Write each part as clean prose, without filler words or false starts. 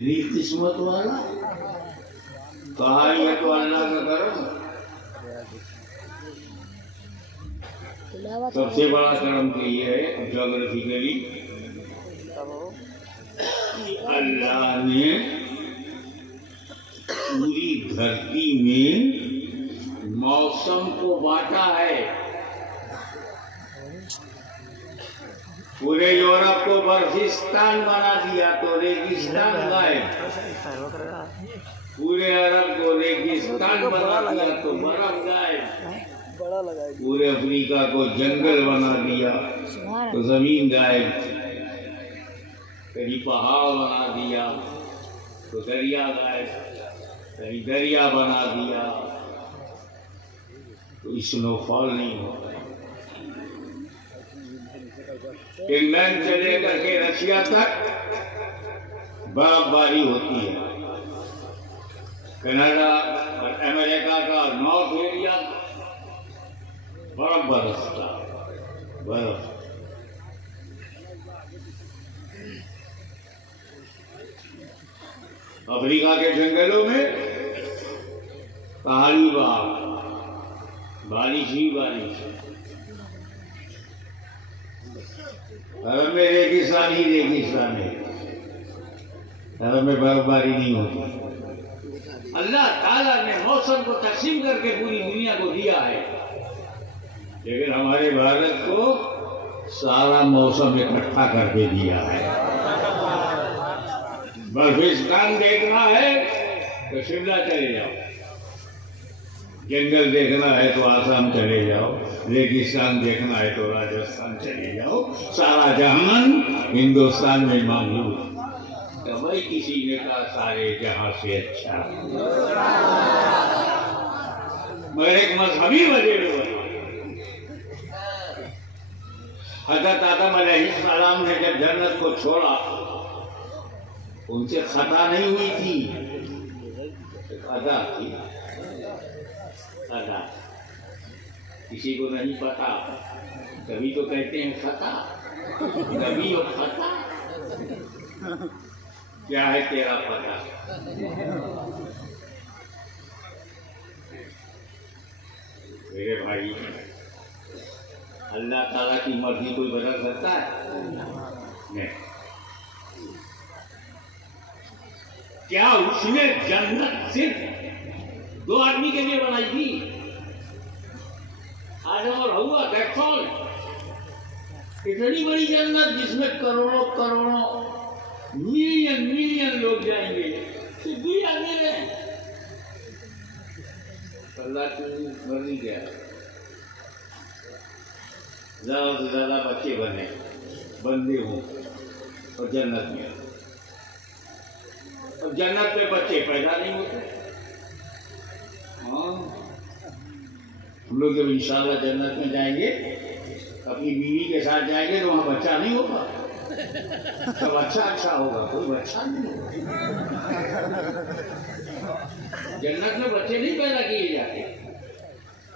किस्मत वाला कहा, ये तो अल्लाह का करम। सबसे बड़ा करम तो ये है ज्योग्राफिकली अल्लाह ने पूरी धरती में मौसम को बांटा है। पूरे यूरोप को बर्फिस्तान बना दिया तो रेगिस्तान गायब, पूरे अरब को रेगिस्तान बना दिया तो बर्फ गायब, पूरे अफ्रीका को जंगल बना दिया तो जमीन गायब, कहीं पहाड़ बना दिया तो दरिया गायब, कहीं दरिया बना दिया तो स्नोफॉल नहीं होता। इंग्लैंड से लेकर के रशिया तक बर्फबारी होती है। कनाडा और अमेरिका का नॉर्थ एरिया बर्फ बरसता, बर्फ। अफ्रीका के जंगलों में पहाड़ी बारिश ही बारिश। अरब में रेगिस्तान ही रेगिस्तान है, अरब में बर्फबारी नहीं होती। अल्लाह ताला ने मौसम को तकसीम करके पूरी दुनिया को दिया है, लेकिन हमारे भारत को सारा मौसम इकट्ठा करके दिया है। बर्फिस्तान देखना है तो शिमला चले जाओ, जंगल देखना है तो आसाम चले जाओ, रेगिस्तान देखना है तो राजस्थान चले जाओ। सारा जहान हिंदुस्तान में मौजूद। तो भाई किसी ने कहा सारे जहां से अच्छा, मगर एक मजहबी वजह हज़रत आदम अलैहिस्सलाम ने जब जन्नत को छोड़ा, उनसे खता नहीं हुई थी, अदा थी, अदा। किसी को नहीं पता, कभी तो कहते हैं खता, कभी और खता। क्या है तेरा पता? मेरे भाई, अल्लाह ताला की मर्जी कोई बदल सकता है? नहीं। क्या उसने जन्नत सिर्फ दो आदमी के लिए बनाई थी, आदम और हव्वा, दैट्स ऑल। इतनी बड़ी जन्नत जिसमें करोड़ों करोड़ों मिलियन मिलियन लोग जाएंगे, सिर्फ दो ही आदमी रहे। अल्लाह की मर्जी क्या है? ज्यादा से ज्यादा बच्चे बने, बंदे हों और जन्नत में। और जन्नत में बच्चे पैदा नहीं होते। हाँ, हम लोग जब इंशाल्लाह जन्नत में जाएंगे, अपनी बीवी के साथ जाएंगे तो वहाँ बच्चा नहीं होगा, सब अच्छा होगा, कोई बच्चा नहीं होगा। जन्नत में बच्चे नहीं पैदा किए जाते।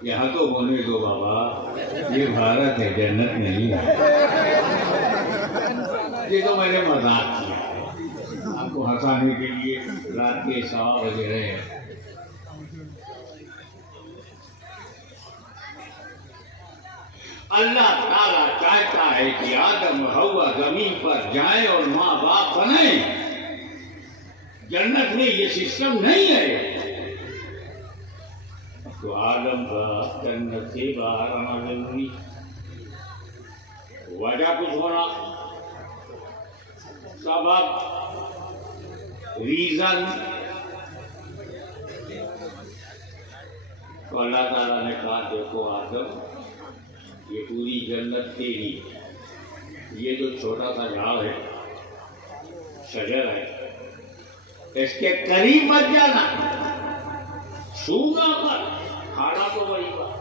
यहाँ तो होने दो बाबा, ये भारत है, जन्नत नहीं है। ये तो मैंने मजाक किया आपको हंसाने के लिए, रात के 1:15 बजे रहे हैं। अल्लाह ताला चाहता है कि आदम और हव्वा जमीन पर जाएं और माँ बाप बने। जन्नत में ये सिस्टम नहीं है, तो आदम का जन्नत से बाहर आना जरूरी। वजह कुछ होना, सबब, रीजन। तो अल्लाह ताला ने कहा, देखो आदम, ये पूरी जन्नत तेरी, ये जो छोटा सा झाड़ है, शजर है, इसके करीब मत जाना, छूना मत, खाना तो वही बात।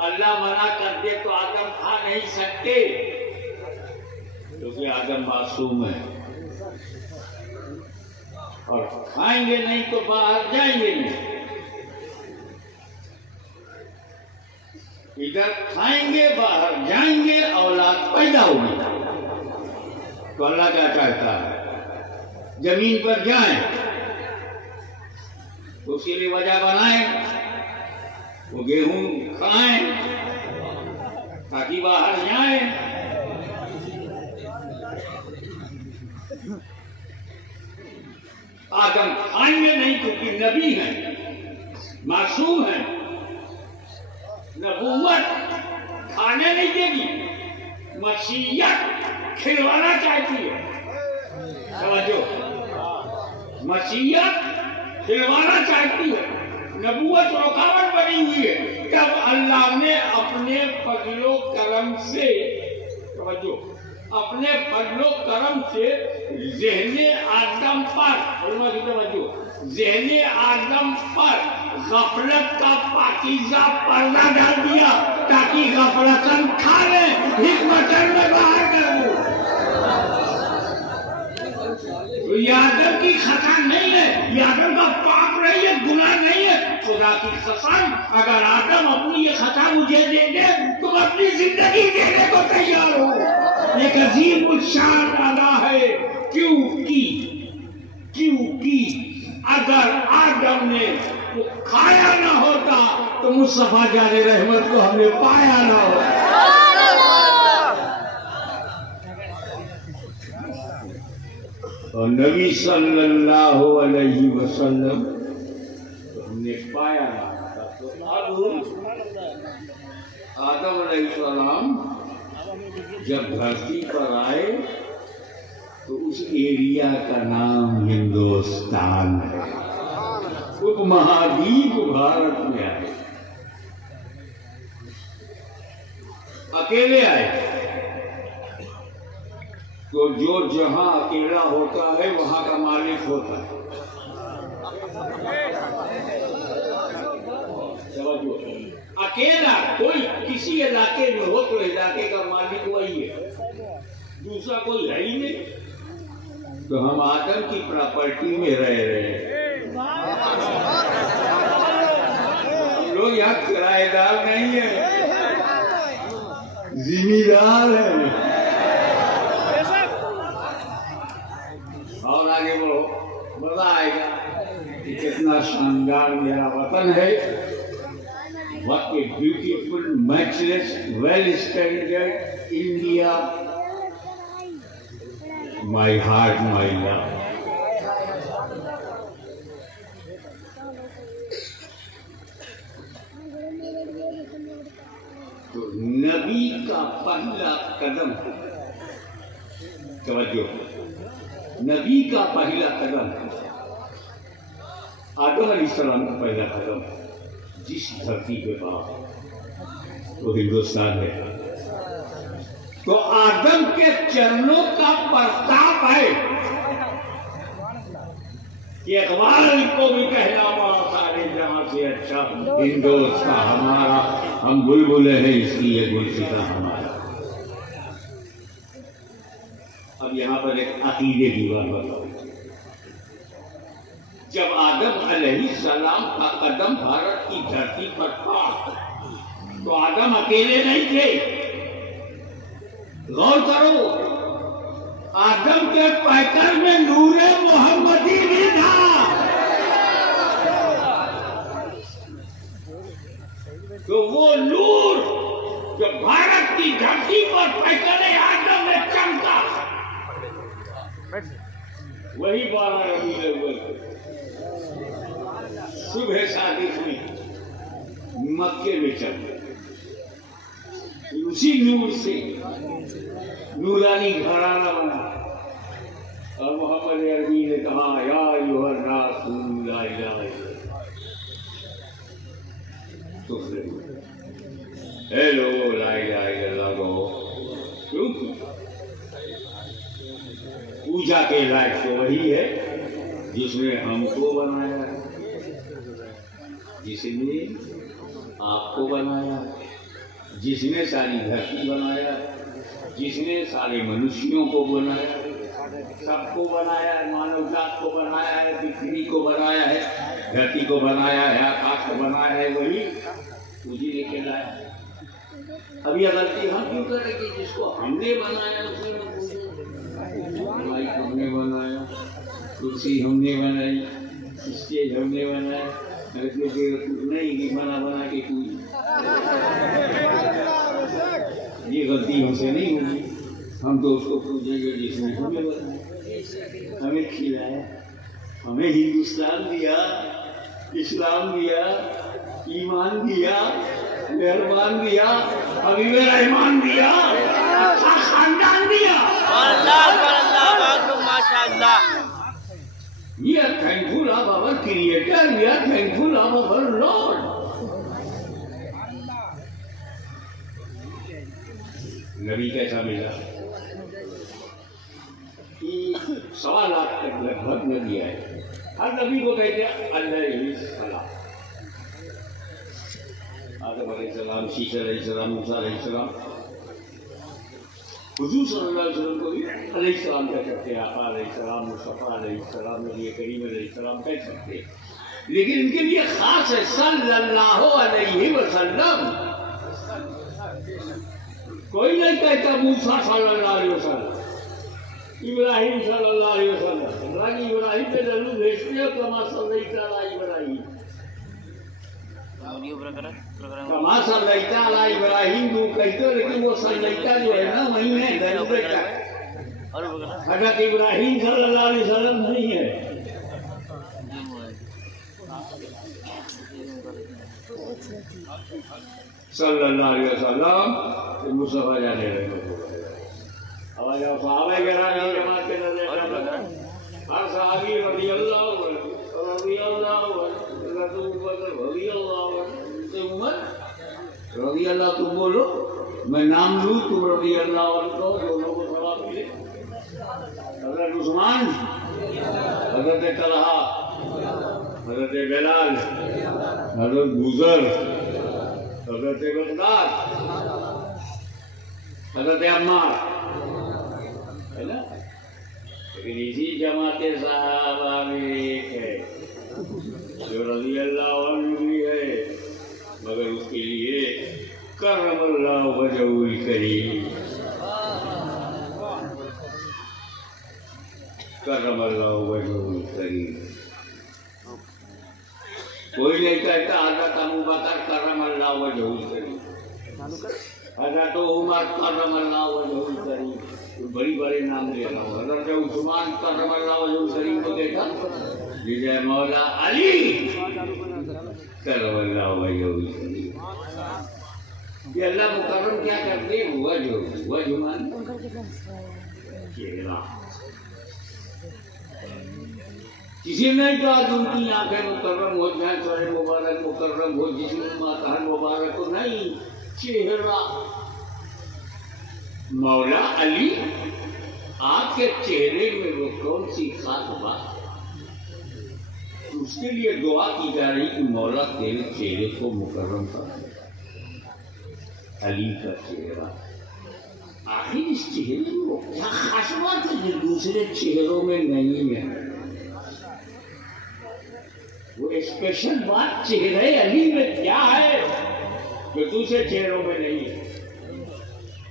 अल्लाह मना कर दे तो आदम खा नहीं सकते, क्योंकि आदम मासूम है, और खाएंगे नहीं तो बाहर जाएंगे नहीं। इधर खाएंगे, बाहर जाएंगे, औलाद पैदा होगी। तो अल्लाह क्या चाहता है? जमीन पर जाएं तो उसके लिए वजह बनाएं, वो गेहूं खाएं ताकि बाहर जाएं। आदम खाएंगे नहीं क्योंकि नबी हैं, मासूम हैं। नबूवत खाने नहीं देगी, मसीहत खिलवाना चाहती है। समझो, मसीहत खिलवाना चाहती है, नबूवत रुकावट बनी हुई है। तब अल्लाह ने अपने फजलो करम से, समझो, अपने फजलो करम से ज़हने आदम पर, समझो, ज़हने आदम पर गफलत का पाकीज़ा पर्दा डाल दिया ताकि गफलतन खा ले, हिकमतन में बाहर कर दो। तो ये आदम की खता नहीं है, ये आदम का पाप नहीं है, गुनाह नहीं है। खुदा की कसम, अगर आदम अपनी ये खता मुझे दे दे तो मैं अपनी जिंदगी देने को तैयार हूँ। एक अजीम उशान अदा है, क्योंकि अगर आदम ने वो खाया ना होता तो मुस्तफा जाने रहमत को हमने पाया ना होता। और नबी सल्लल्लाहु अलैहि वसल्लम तो हमने पाया ना होता। तो आदम अलैहिस्सलाम जब धरती पर आए तो उस एरिया का नाम हिंदुस्तान है, उपमहाद्वीप भारत में आए, अकेले आए। तो जो जहां अकेला होता है वहां का मालिक होता है। समझो, अकेला कोई किसी इलाके में हो तो इलाके का मालिक वही है, दूसरा कोई है ही नहीं। तो हम आदम की प्रॉपर्टी में रह रहे हैं। हम लोग यहाँ किराएदार नहीं है, जिम्मेदार है। और आगे बढ़ो, मजा आएगा कि कितना शानदार मेरा वतन है। What a beautiful, matchless, well-standard India. My heart, my love. तो नबी का पहला कदम, समझो, नबी का पहला कदम, आदम अलैहिस्सलाम का पहला कदम जिस धरती पे पड़ा वो हिंदुस्तान है। तो आदम के चरणों का प्रताप है कि अखबार को भी कहना पड़ा सारे जहां से अच्छा हिंदुस्तान हमारा, हम बुलबुले हैं इसलिए गुलसिता हमारा। अब यहाँ पर एक अकीदे की बात बताओ। जब आदम अलैहिस्सलाम का कदम भारत की धरती पर था तो आदम अकेले नहीं थे। गौर करो, आदम के पैकर में नूरे मोहम्मदी भी था। तो वो नूर जो भारत की धरती पर पैकर आदम में चमका, वही 12 रबीउल अव्वल सुबह शादी हुई मक्के में चल। उसी नूर से नूरानी घराना बना। और मोहम्मद अरबी ने कहा, या अय्युहन नास ला इलाहा इल्लल्लाह। तो हे लोगों, ला इलाहा इल्लल्लाह कहो। क्योंकि पूजा के लायक तो वही है जिसने हमको बनाया है, जिसने आपको बनाया, जिसने सारी धरती बनाया, जिसने सारे मनुष्यों को बनाया, सबको बनाया है, मानव जात को बनाया है, पृथ्वी को बनाया है, धरती को बनाया है, आकाश को बनाया है, वही पूजी लेके लाया। अब ये गलती हम क्यों करें कि जिसको हमने बनाया उसे न पूछो। माइक हमने बनाया, कुर्सी हमने बनाई, स्टेज हमने बनाया, नहीं कि बना के कोई ये गलती हमसे नहीं होगी। हम तो उसको पूछेंगे जिसने हमें बनाया, हमें खिलाया, हमें हिंदुस्तान दिया, इस्लाम दिया, ईमान दिया, मेहरबान दिया, अभी मेरा ईमान दिया, अच्छा खानदान दिया। माशाअल्लाह। We are thankful of our Creator. We are thankful of our Lord. नबी कैसा मिला? कि 1.25 लाख तक लगभग नबी आए। हर नबी को कहते हैं अल्लाह आदम अलैहिस्सलाम, शीश अलैहिस्सलाम, मूसा अलैहिस्सलाम, हुजूर सल्लल्लाहु अलैहि वसल्लम को भी अलैहिस्सलाम कह सकते हैं, आका अलैहिस्सलाम, मुस्तफा अलैहिस्सलाम, नबी करीम अलैहिस्सलाम कह सकते हैं, लेकिन इनके लिए खास है सल्लल्लाहु अलैहि वसल्लम। कोई नहीं कहता मूसा सल्लल्लाहु अलैहि वसल्लम, इब्राहिम सल्लल्लाहु अलैहि वसल्लम, रानी इब्राहिम पे जरूर भेजते हो कमा सल्लल्लाहु अलैहि इब्राहिम, कमा सल्लल्लाहु अलैहि इब्राहिम वो कहते हो, लेकिन वो सल्लल्लाहु जो है ना वही है दरूबे का, हजरत इब्राहिम सल्लल्लाहु अलैहि वसल्लम नहीं है। सल्लल्लाहु अलैहि वसल्लम मुस्तफा जाने लगे। आवाज आओ सहाबा किराम जमात के नजर हर सहाबी रज़ी अल्लाह रज़ी अल्लाह तुम बोलो, मैं नाम लूँ तुम रज़ी अल्लाह को, दोनों को सवाब मिले। हज़रत उस्मान, हज़रत तलहा, हज़रत बिलाल, हज़रत बुज़र, हज़रत बगदाद, हज़रत अम्मार, है ना। लेकिन इसी जमाते सहाबा में एक है जो रज़ी अल्लाह अन्हु भी है, मगर उसके लिए करमल्लाहु वजहुल करीम, करमल्लाहु वजहुल करीम। कोई नहीं कहता हज़रत अबू बकर करमल्लाहु वजहुल करीम, हज़रत उमर करमल्लाहु वजहुल करीम, बड़ी बड़े नाम ले रहा हूँ। हज़रत उस्मान करमल्लाहु वजहुल करीम को देखा, विजय मौला अली करमल्लाहु वजहुल करीम। ये अल्लाह मुकर्रम क्या करते हैं? वजह मान चेहरा। किसी ने कहा उनकी आंखें मुकर्रम हो जाए, सर मुबारक मुकर्रम हो, जिसमें माता मुबारक हो, नहीं, चेहरा। मौला अली आपके चेहरे में वो कौन सी खास बात, उसके लिए दुआ की जा रही कि मौला तेरे चेहरे को मुकर्रम कर। अली का चेहरा, आखिर इस चेहरे में वो क्या खास बात है जो दूसरे चेहरों में नहीं है? वो स्पेशल बात चेहरे अली में क्या है जो दूसरे चेहरों में नहीं है?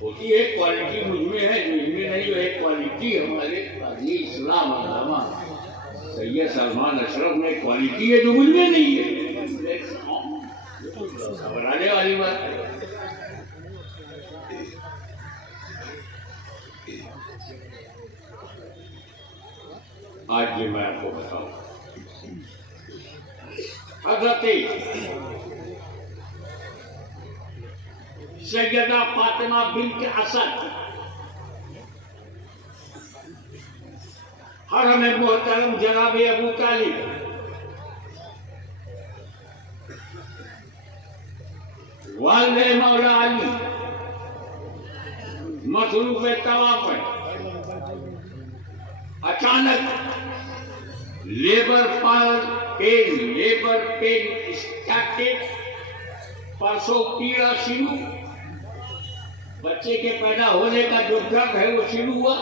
होती एक क्वालिटी मुझ में है जो इनमें नहीं है, एक क्वालिटी हमारे इस्लाम अल्लामा सैयद सलमान अशरफ में क्वालिटी है जो मुझ में नहीं है। घबराने वाली बात है। आज ये मैं आपको बताऊं, हज़रत सैयदा फातिमा बिन्त असद हरम मोहतरम जनाब अबू तालिब वालिद मौला अली मसरूफ तवाफ है, अचानक लेबर पेन स्टार्टेड, परसों पीड़ा शुरू, बच्चे के पैदा होने का जो ड्रग है वो शुरू हुआ।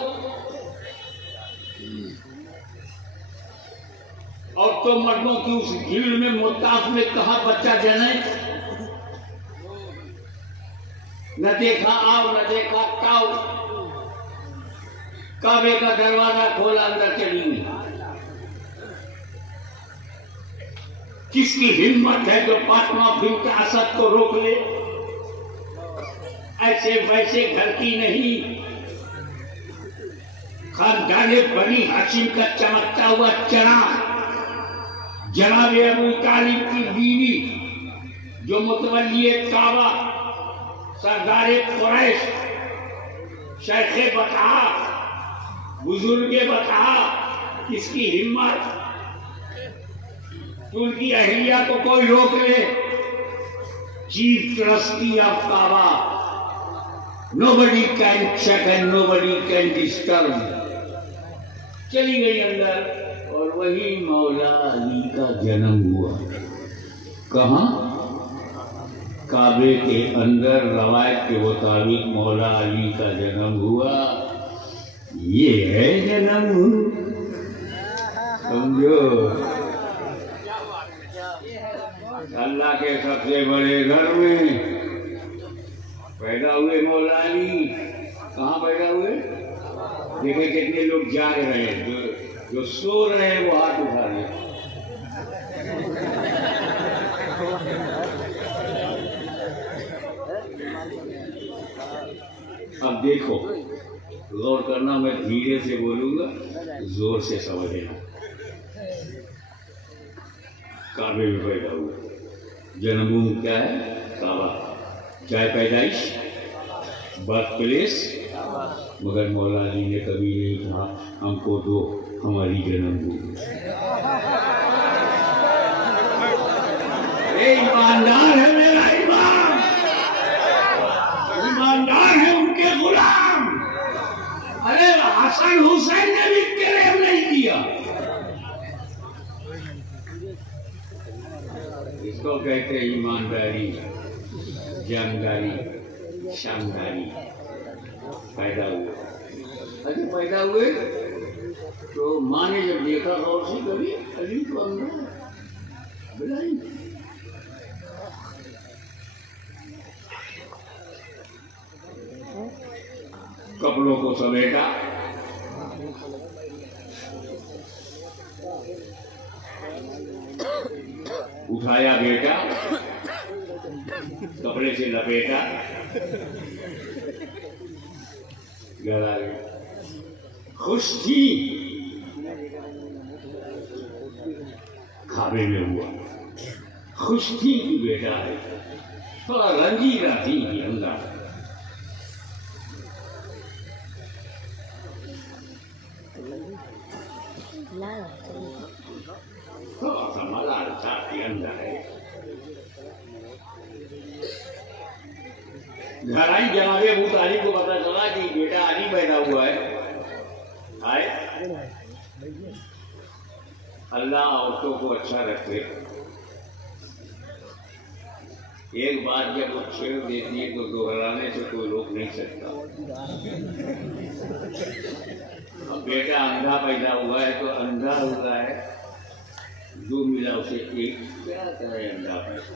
और तो मर्दों की उस भीड़ में मुताफ में कहा बच्चा जने, न देखा आओ न देखा ताओ, काबे का दरवाजा खोला अंदर चली गई। किसकी हिम्मत है जो फातिमा बिन्त असद को रोक ले? ऐसे वैसे घर की नहीं, खानदाने बनी हाशिम का चमकता हुआ चराग, जनाब अबू तालिब की बीवी, जो मुतवल्ली काबा, सरदार कुरैश, शेख बता, बुजुर्ग बता, किसकी हिम्मत? उनकी अहिया को कोई रोक ले? Chief trustee of Kaaba, nobody can check and nobody can disturb। चली गई अंदर और वही मौला अली का जन्म हुआ। कहाँ? काबे के अंदर रवायत के मुताबिक मौला अली का जन्म हुआ। ये है जन्म, समझो। अल्लाह के सबसे बड़े घर में पैदा हुए मौला अली। कहाँ पैदा हुए? देखिए कितने लोग जाग रहे हैं, जो सो रहे हैं वो हाथ उठा रहे हैं। अब देखो, गौर करना, मैं धीरे से बोलूंगा, जोर से समझना। काबे में पैदा हुआ, जन्मभूमि क्या है? काबा। क्या है पैदाइश? Birth place. मगर मौला अली ने कभी नहीं कहा हमको दो हमारी जन्मभूमि। ईमानदार है मेरा इमाम, ईमानदार है उनके गुलाम। अरे हसन हुसैन ने भी क्लेम नहीं किया। इसको कहते हैं ईमानदारी, जानदारी, शानदारी। पैदा हुए, अरे पैदा हुए तो माँ ने जब देखा गौर से, कभी अली तो अंदर बुलाई। कपड़ों को समेटा, उठाया बेटा, कपड़े से लपेटा, घर आ गए। खुश थी, खाबे में हुआ। खुश थी कि बेटा है, थोड़ा रंजीदा थी कि अंदर। थोड़ा सा मलाल था कि अंदर है। घर आई, जनाब अबू तालिब को पता चला कि बेटा अली पैदा हुआ है। आए, अल्लाह औरतों को अच्छा रखे। एक बात जब वो छेड़ देती है तो दोहराने से कोई रोक नहीं सकता। अब बेटा अंधा पैदा हुआ है तो अंधा हुआ है, जो मिला उसे एक, क्या करे अंधा पैदा।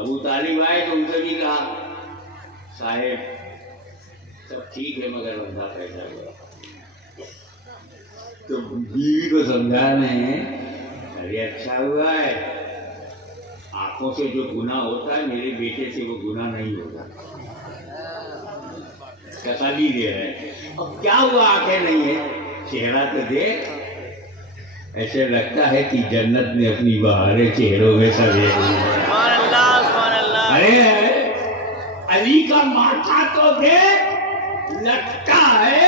अबू तालिब आए तो उनसे भी कहा साहेब सब ठीक है मगर अंधा पैदा हुआ। तो बीवी को समझा नहीं, अरे अच्छा हुआ है, आंखों से जो गुनाह होता है मेरे बेटे से वो गुनाह नहीं होता। तसल्ली दे रहे। अब क्या हुआ आंखें नहीं है, चेहरा तो देख, ऐसे लगता है कि जन्नत ने अपनी बहारें चेहरों में सजे हुई है। अरे अली का माथा तो देख, लगता है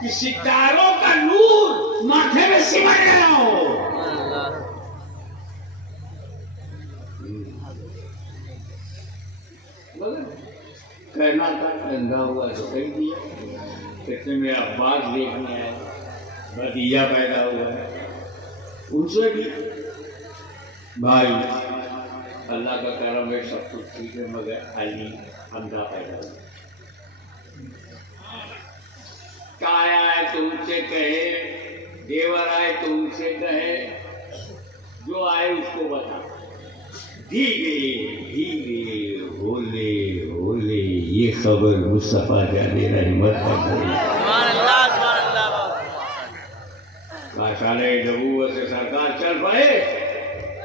कि सितारों का नूर माथे में सिमट गया हो। कहना था अंधा हुआ तो कह दिया। कितने में अब्बास देखने आए, भतीजा पैदा हुआ है, उनसे भी भाई अल्लाह का करम है, सब कुछ ठीक है, मगर अली अंधा पैदा हुआ। काया आए तो उनसे कहे, देवर आए तो उनसे कहे, जो आए उसको बता। धीरे धीरे ओले ओले ये खबर मुस्तफा जाने रहमत काशाले नबूवत से सरकार चल पड़े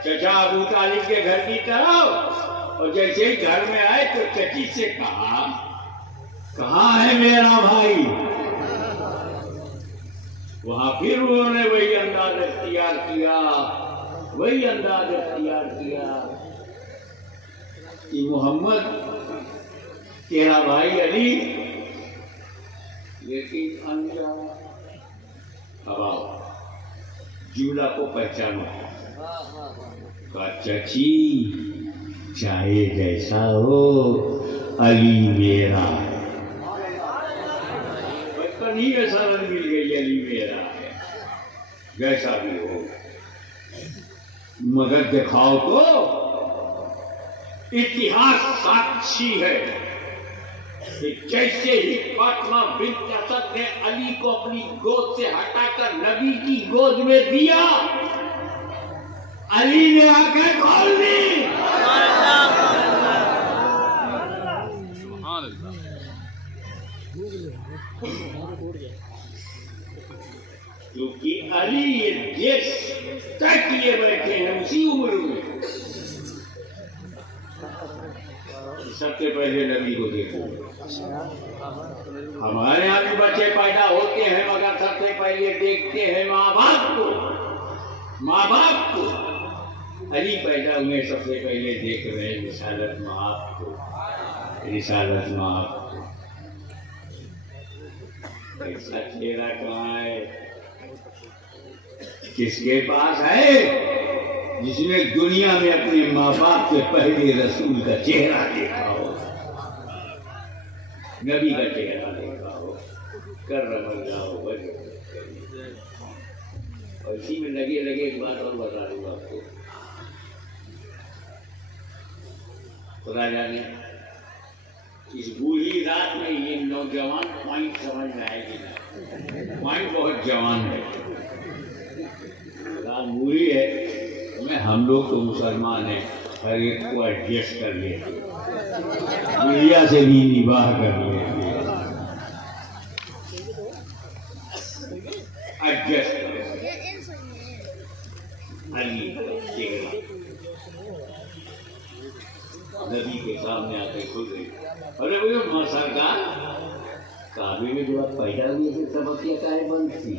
चचा अबू तालिब के घर की तरफ, और जैसे ही घर में आए तो चची से कहा, कहाँ है मेरा भाई? वहां फिर उन्होंने वही अंदाज इख्तियार किया कि मोहम्मद तेरा भाई अली, लेकिन अनजान। अब आओ जूला को पहचानो। चची चाहे जैसा हो अली मेरा है। बचपन ही में सरल मिल गई, अली मेरा है, जैसा भी हो, मगर दिखाओ तो इतिहास साक्षी है कि जैसे ही फातिमा बिन्त असद ने अली को अपनी गोद से हटाकर नबी की गोद में दिया, अली ने आंखें खोल दी। क्योंकि अली ये देश तय किए बैठे हैं उसी उम्र में। सबसे पहले नबी को देखो। हमारे यहाँ भी बच्चे पैदा होते हैं, मगर सबसे पहले देखते हैं माँ बाप को। अली पैदा हुए, सबसे पहले देख रहे हैं रिसालत माँ को। ऐसा चेहरा कहाँ है, किसके पास है जिसने दुनिया में अपने माँ बाप से पहले रसूल का चेहरा देखा हो, नबी का चेहरा देखा हो, कर्रमल्लाहु वजहहू। और इसी में लगे एक बात और बता दूंगा आपको। खुदा जाने इस बूढ़ी रात में ये नौजवान पॉइंट समझ में आएगी ना। पॉइंट बहुत जवान है, रात बूढ़ी है, मैं हम लोग तो मुसलमान हैं, हर एक को एडजस्ट कर लेते, बुढ़िया से भी निबाह कर लेते, एडजस्ट कर। अली नबी के सामने आके खुल गई। अरे बोलो मां सरकार, काबे में जो आप पैदा हुए थे तबकिया काहे बंद थी?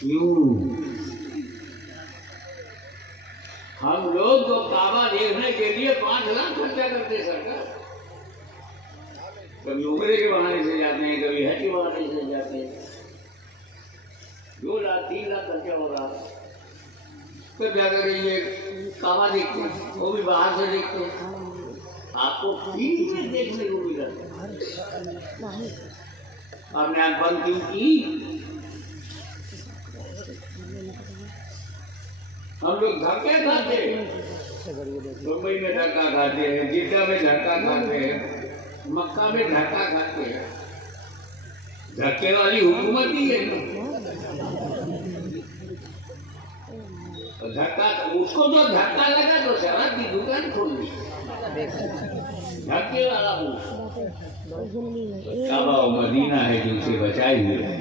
क्यों? हम लोग जो काबा देखने के लिए 5 लाख खर्चा करते सरकार, कभी उम्रे के बहाने से जाते हैं, कभी हज के बहाने से जाते हैं, 2 लाख 3 लाख खर्चा हो रहा। फिर जाकर ये काबा देखते हैं, वो भी बाहर से देखते हैं, आपको फ्री में देखने को मिला। आपने आंख बंद क्यों की? हम लोग धक्के खाते हैं, मुंबई में धक्का खाते हैं, जिद्दा में धक्का खाते हैं, मक्का में धक्का खाते हैं। धक्के वाली हुकूमत ही है। धक्का, उसको जो धक्का लगा तो शराब की दुकान खोल दी, धक्के वाला काबा और मदीना है जिनसे बचाई हुई है।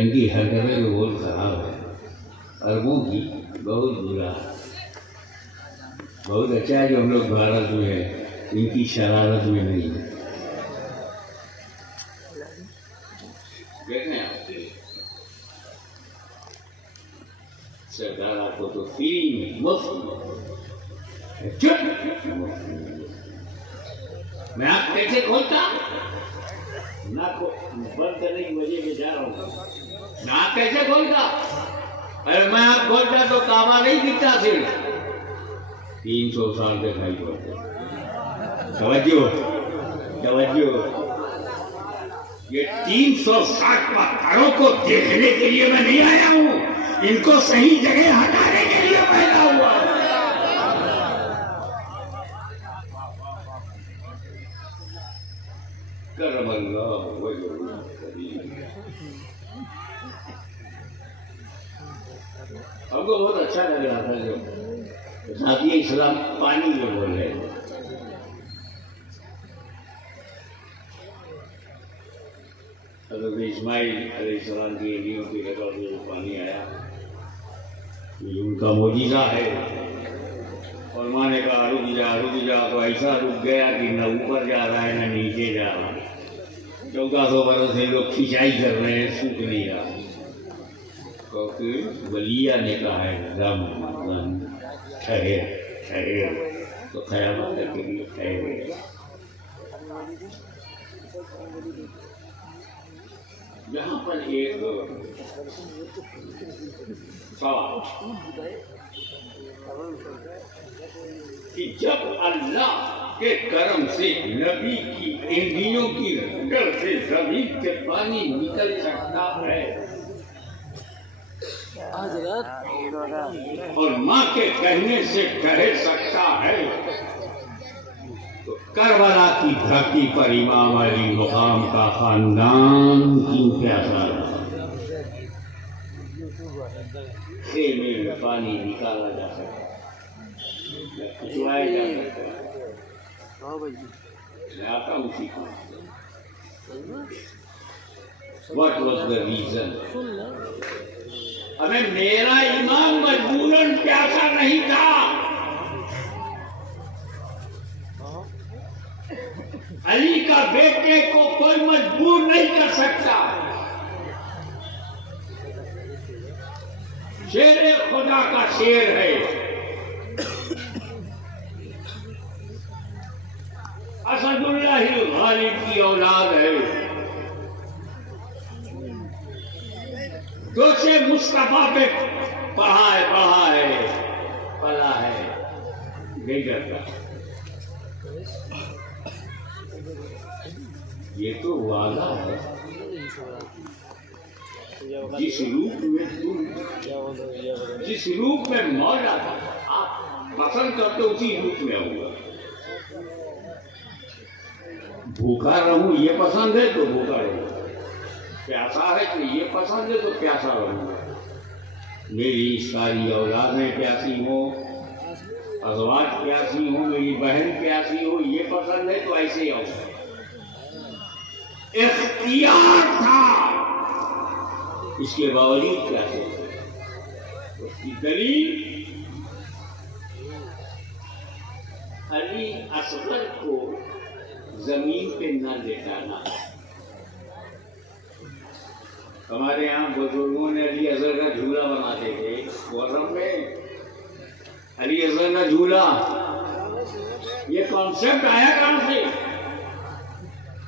इनकी हरकतें बहुत खराब है, अरबों की बहुत बुरा। बहुत अच्छा है जो हम लोग भारत में है, इनकी शरारत में नहीं है। देखने आते सरकार आपको तो फ्री में, मुफ्त में। चुप, मैं आप कैसे खोलता ना को बंद करने की वजह से जा रहा हूँ ना, कैसे खोलता? अरे मैं आप खोलता तो काबा नहीं दिखता, सिर्फ 300 साल दिखाई पड़ते। तवज्जो, ये 360 पत्थरों को देखने के लिए मैं नहीं आया हूँ, इनको सही जगह हटाने के लिए पैदा हुआ। करमल्लाहु वजहहू। हमको बहुत अच्छा लग रहा था जो साथ ही इस्लाम पानी में बोल रहे हैं। हज़रत इस्माइल अलैहिस्सलाम की एलियों की जगह से जो पानी आया ये उनका मौजिज़ा है। और माँ ने कहा रुक जा, तो ऐसा रुक गया कि न ऊपर जा रहा है न नीचे जा रहा है। 1400 बरस से लोग खिंचाई कर रहे हैं, सूख नहीं रहा, क्योंकि वलिया ने कहा है दम ठहर, तो क़यामत के लिए ठहरे। यहाँ पर एक सवाल कि जब अल्लाह के करम से नबी की एंडियों की रगड़ से जमीन से पानी निकल सकता है और माँ के कहने से ठहर सकता है, तो करबला की धरती पर इमाम अली मुकाम का खानदान क्यों प्यासा रहा? खेमे में पानी निकाला जा सकता है, खिंचवाया जा सकता है। मैं आता हूँ सीखा। What was the reason? हमें मेरा इमाम मजबूरन प्यासा नहीं था। अली का बेटे को कोई मजबूर नहीं कर सकता। शेर खुदा का शेर है। असदुल्लाह गालिब की औलाद है। जो से मुस्तफा पे पला है नहीं करता। ये तो वादा है। जिस रूप में मौला आप पसंद करते उसी रूप में होगा। भूखा रहूं ये पसंद है तो भूखा रहूं, प्यासा है तो ये पसंद है तो प्यासा रहूंगा। मेरी सारी औलादें प्यासी हो, अज़वाज प्यासी हो, मेरी बहन प्यासी हो, ये पसंद है तो ऐसे ही होगा। इख्तियार था, इसके बावजूद प्यासे। उसकी दलील अली असगर को जमीन पे न लेटाना। हमारे यहाँ बुजुर्गों ने अली असगर का झूला बनाते थे मुहर्रम में। अली असगर का झूला, ये कॉन्सेप्ट आया कहां से?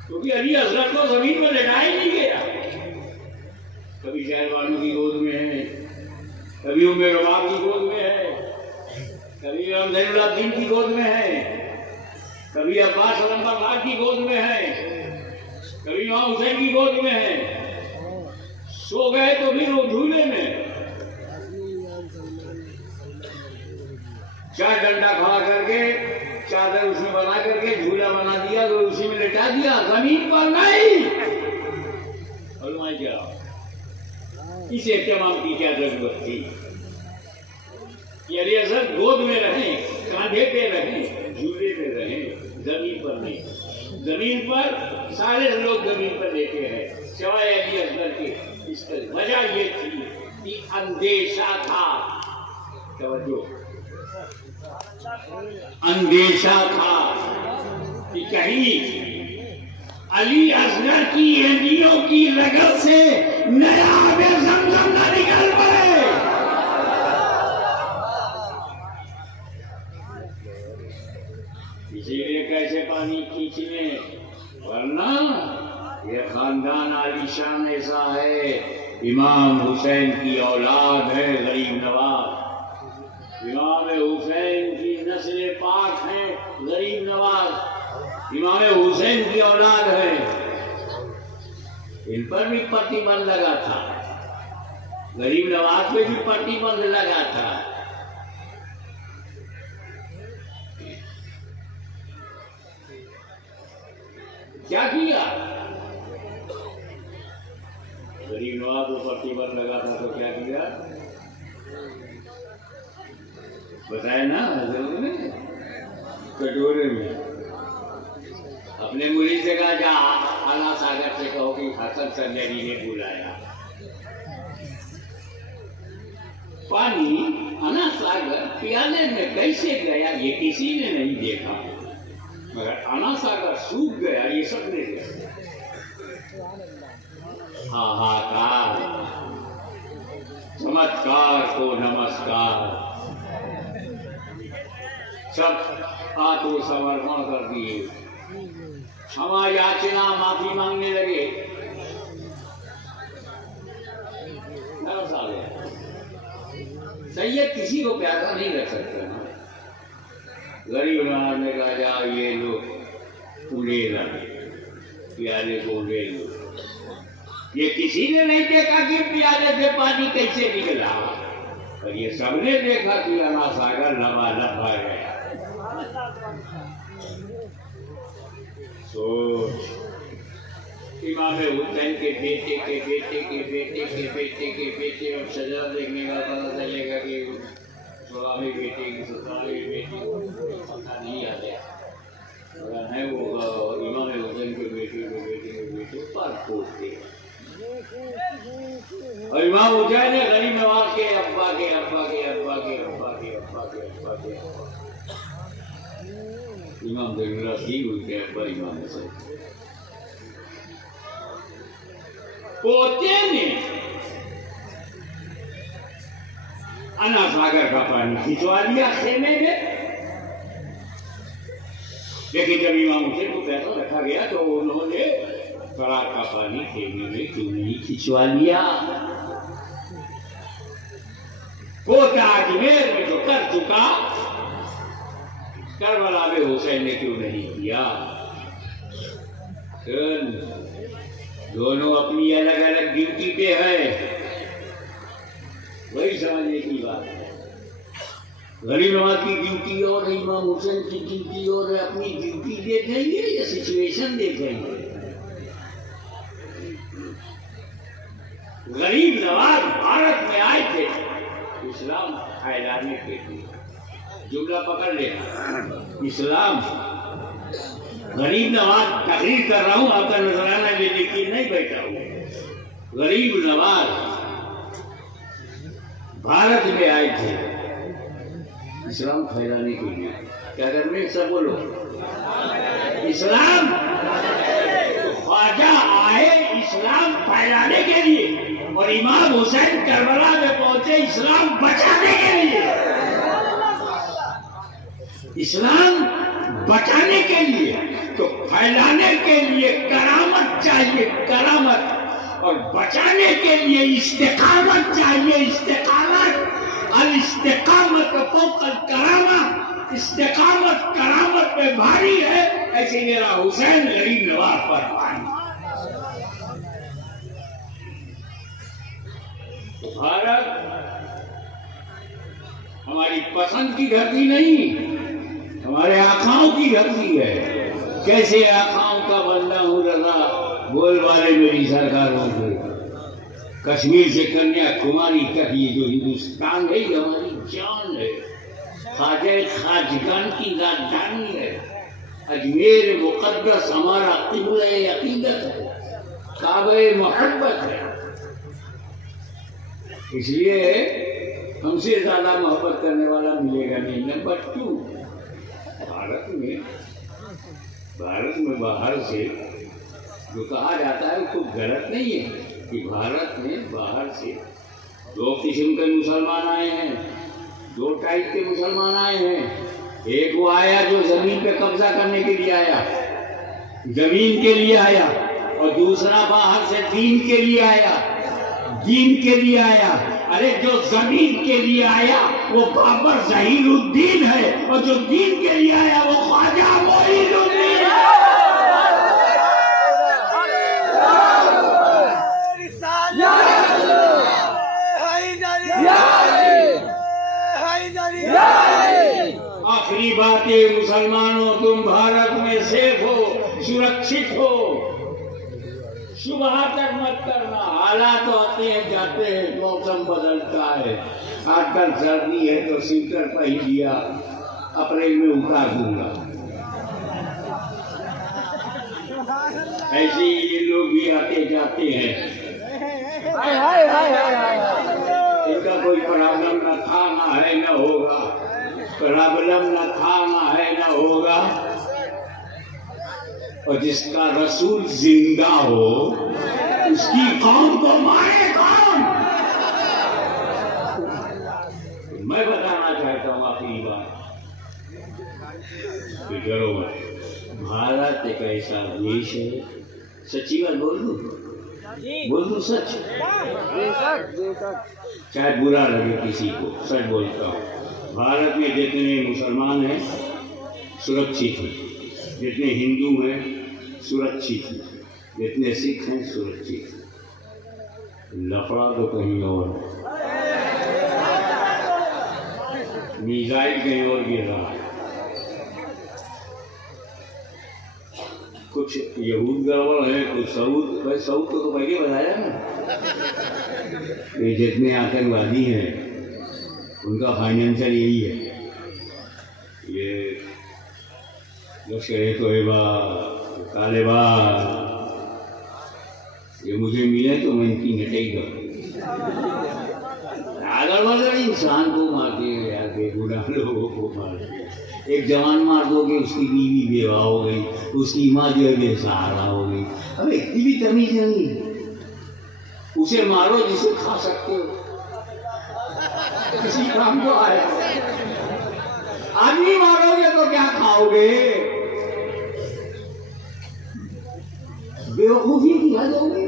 क्योंकि अली असगर को जमीन पर लेटाया ही नहीं गया। कभी शहरवानों की गोद में है, कभी उम्मे रबाब की गोद में है, कभी अहमदुल्लाह की गोद में है, कभी अब्बास अलमबरदार की गोद में है, कभी इमाम हुसैन की गोद में है। सो गए तो फिर वो झूले में चार डंडा खड़ा करके चादर उसमें बना करके झूला बना दिया, तो उसी में लेटा दिया, जमीन पर नहीं। क्या इस एहतमाम की क्या जरूरत थी? अली असगर गोद में रहें, कांधे पे रहें, झूले में रहें, जमीन पर नहीं। जमीन पर सारे लोग जमीन पर लेटे हैं सिवाय अली असगर के। इसकी वजह ये थी कि अंदेशा था, अंदेशा था कि कहीं अली असगर की एंडियों की रगत से नया आबे ज़मज़म न निकल पड़े। इसीलिए कैसे पानी खींचने, वरना ये खानदान आलीशान ऐसा है। इमाम हुसैन की औलाद है गरीब नवाज। इमाम हुसैन की नस्ल पाक है गरीब नवाज। इमाम हुसैन की औलाद है। इन पर भी प्रतिबंध लगा था, गरीब नवाज पे भी प्रतिबंध लगा था। क्या किया? गरीब नवाज को प्रतिबंध लगा था तो क्या किया? बताया ना हजरत ने कटोरे में अपने मुरीद से कहा जा आना सागर से कहो कि हसन संजरी ने बुलाया। पानी आना सागर प्याले में कैसे गया ये किसी ने नहीं देखा, मगर आना सागर सूख गया ये सबने देखा। हाहाकार, चमत्कार को नमस्कार, सब आत्मसमर्पण कर दिए, क्षमा याचना माफी मांगने लगे। सैयद किसी को प्यासा नहीं रख सकता ना। गरीब नवाज ने कहा जा ये लोग उड़ेगा प्याले को उड़े लो। ये किसी ने नहीं देखा कि प्याले से पानी कैसे निकला, और ये सबने देखा कि आना सागर लबालब भर गया। सोच, इमाम हुसैन के बेटे के बेटे के बेटे के बेटे के बेटे और सजा देखने का पता चलेगा कि 16वीं बेटे की 17वीं बेटी पता नहीं आ गया, अगर है वो इमाम हुसैन के बेटे के बेटे के बेटे पर पोते। और इमाम हुसैन ने गरीब नवाज के अब्बा के अब्बा के अब्बा के अब्बा के अब्बा के अब्बा के इमाम जमीला की हुई के अब्बा इमाम हुसैन पोते ने आना सागर का पानी खिंचवा लिया खेमे में। लेकिन जब इमाम हुसैन को पैसा रखा गया तो उन्होंने फराक का पानी खेमे में क्यों नहीं खिंचवा लिया। पोता अजमेर में जो कर चुका करबला में हुसैन ने क्यों नहीं किया। दोनों अपनी अलग अलग ड्यूटी पे है, वही समझने की बात है। गरीब नवाज की ड्यूटी और इमाम हुसैन की ड्यूटी और अपनी ड्यूटी देखेंगे या सिचुएशन देखेंगे। गरीब नवाज भारत में आए थे इस्लाम फैलाने के लिए, जुमला पकड़ लेना, इस्लाम। गरीब नवाज तकरीर कर रहा हूं, आपका नजराना में लेकिन नहीं बैठा हूं। गरीब नवाज भारत में आए थे इस्लाम फैलाने के लिए। क्या करने सब बोलो इस्लाम। ख्वाजा आए इस्लाम फैलाने के लिए और इमाम हुसैन करबला में पहुंचे इस्लाम बचाने के लिए। इस्लाम बचाने के लिए तो फैलाने के लिए करामत चाहिए, करामत, और बचाने के लिए इस्तिकामत चाहिए, इस्तिकामत। अल इस्तिकामत फौकल करामा, इस्तिकामत करामत में भारी है। ऐसे मेरा हुसैन गरीब नवाज पर भारी। तो भारत हमारी पसंद की धरती नहीं, हमारे आखाओं की धरती है। कैसे आखाओं का बंदा हूँ रजा, बोल वाले मेरी सरकारों को। कश्मीर से कन्याकुमारी तक ये जो हिंदुस्तान है ये हमारी जान है। ख्वाजा खाजगान की राजधानी है। अजमेर मुकद्दस हमारा क़िबला अक़ीदत है, काबे मोहब्बत है। इसलिए हमसे ज्यादा मोहब्बत करने वाला मिलेगा नहीं। नंबर 2, भारत में बाहर से जो कहा जाता है वो गलत नहीं है कि भारत में बाहर से 2 किस्म के मुसलमान आए हैं, 2 टाइप के मुसलमान आए हैं। एक वो आया जो जमीन पे कब्जा करने के लिए आया, जमीन के लिए आया, और दूसरा बाहर से दीन के लिए आया, दीन के लिए आया। अरे जो जमीन के लिए आया वो बाबर ज़हीरुद्दीन है, और जो दीन के लिए आया वो ख्वाजा मोइनुद्दीन है। आखिरी बात है मुसलमानों, तुम भारत में सेफ हो, सुरक्षित हो। सुबह तक मत करना, हालात तो आते हैं जाते हैं, मौसम बदलता है। आजकल सर्दी है तो स्वेटर पहन लिया, अप्रैल में उतार दूंगा। ऐसे ये लोग भी आते जाते हैं, इनका कोई प्रॉब्लम न था ना है न होगा, प्रॉब्लम न था ना है न होगा। और जिसका रसूल जिंदा हो उसकी कौम को मारे कौन? मैं बताना चाहता हूँ आखिरी बात, डरो मत। भारत एक ऐसा देश है, सच्ची बात बोल दूं सच, चाहे बुरा लगे किसी को, सच बोलता हूँ। भारत में जितने मुसलमान हैं सुरक्षित हैं, जितने हिंदू हैं सुरक्षित हैं, जितने सिख हैं सुरक्षित हैं। लफड़ा तो कहीं और, मिसाइल कहीं और गिर रहा है। कुछ यहूद गड़बड़ है, कुछ सऊद। सऊद को तो पहले बताया ना, ये जितने आतंकवादी हैं उनका फाइनेंशियल यही है। ये लश्कर-ए-तोयबा, तालिबान, ये मुझे मिले तो मैं इनकी नटाई करूँ। अगर इंसान को मारते हैं यार, बेगुनाह लोगों को मारते हैं। एक जवान मार दोगे उसकी बीवी बेवा हो गई, उसकी माँ जो है बेसहारा हो गई। अब इतनी भी तमीज नहीं है। उसे मारो जिसे खा सकते हो, किसी काम को आए। आदमी मारोगे तो क्या खाओगे? बेवकूफी की हद होगी।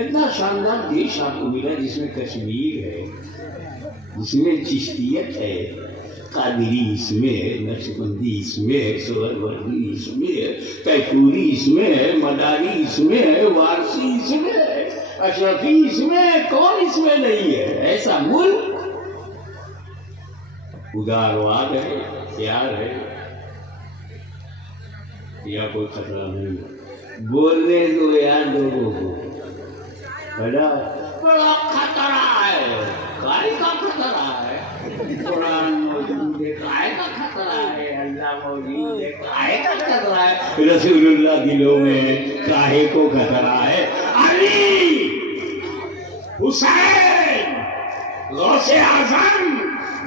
इतना शानदार देश आपको मिला जिसमें कश्मीर है, जिसमें चिश्तियत है, कादरी इसमें है, नक्शबंदी इसमें है, सोहरवर्दी इसमें है, कैफूरी इसमें है, मदारी इसमें है, वारसी इसमें है, अशरफी इसमें है, कौन इसमें नहीं है? ऐसा मुल्क उदारवाद है, प्यार है, या कोई खतरा नहीं है। बोलने दो यार लोगों को, बड़ा बड़ा खतरा है, गाड़ी का खतरा है, कुरान मौजूद है, काय का खतरा है, अल्लाह मौजूद है, काय का खतरा है, रसूलुल्लाह दिलों में काहे को खतरा है, अली, हुसैन, गौसे आजम,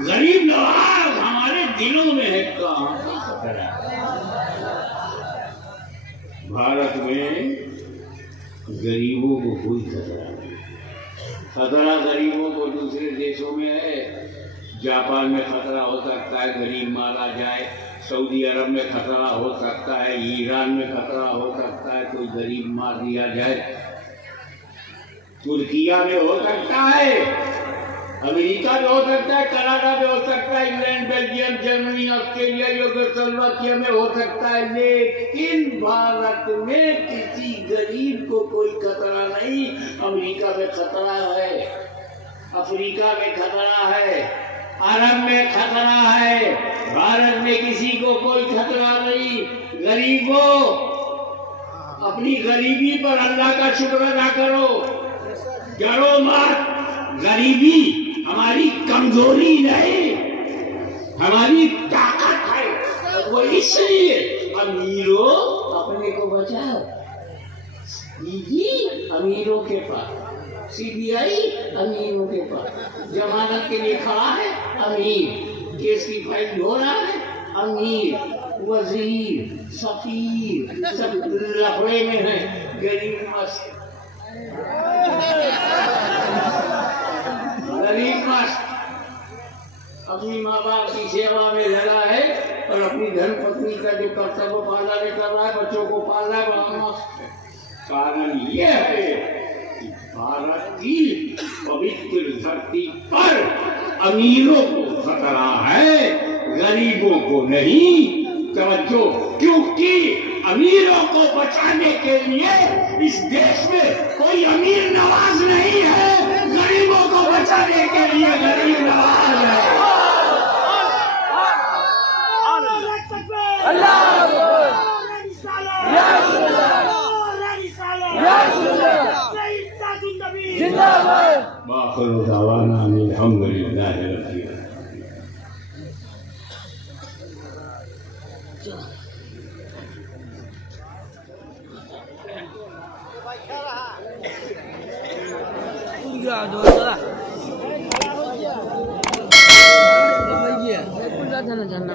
गरीब नवाज हमारे दिलों में है, कहाँ का खतरा है? भारत में गरीबों को कोई खतरा नहीं। खतरा गरीबों को दूसरे देशों में है। जापान में खतरा हो सकता है गरीब मारा जाए, सऊदी अरब में खतरा हो सकता है, ईरान में खतरा हो सकता है कोई गरीब मार दिया जाए, तुर्किया में हो सकता है, अमेरिका में हो सकता है, कनाडा में हो सकता है, England, Belgium, Germany, Australia, Yugoslavia में हो सकता है, लेकिन भारत में किसी गरीब को कोई खतरा नहीं। अमेरिका में खतरा है, अफ्रीका में खतरा है, अरब में खतरा है, भारत में किसी को कोई खतरा नहीं। गरीबों, अपनी गरीबी पर अल्लाह का शुक्र अदा करो, डरो मत। गरीबी हमारी कमजोरी नहीं, हमारी ताकत है। वो इसलिए अमीरों अपने को बचाओ, अमीरों के पास, सीबीआई अमीरों के पास, जमानत के लिए खड़ा है अमीर, केस की फाइल हो रहा है अमीर, वजीर, सफीर सब लफड़े में है, गरीब मस्त, गरीब मस्त अपनी माँ बाप की सेवा में लगा है और अपनी धर्म पत्नी का जो कर्तव्य पालन कर रहा है, बच्चों को पाल रहा है, बड़ा मस्त है। कारण यह है कि भारत की पवित्र धरती पर अमीरों को खतरा है, गरीबों को नहीं। तवज्जो, क्योंकि अमीरों को बचाने के लिए इस देश में कोई अमीर नवाज नहीं है, गरीबों को बचाने के लिए गरीब नवाज है। अल्लाह बाखिरु दावाना अल्हम्दुलिल्लाहि रब्बिल आलमीन। जाना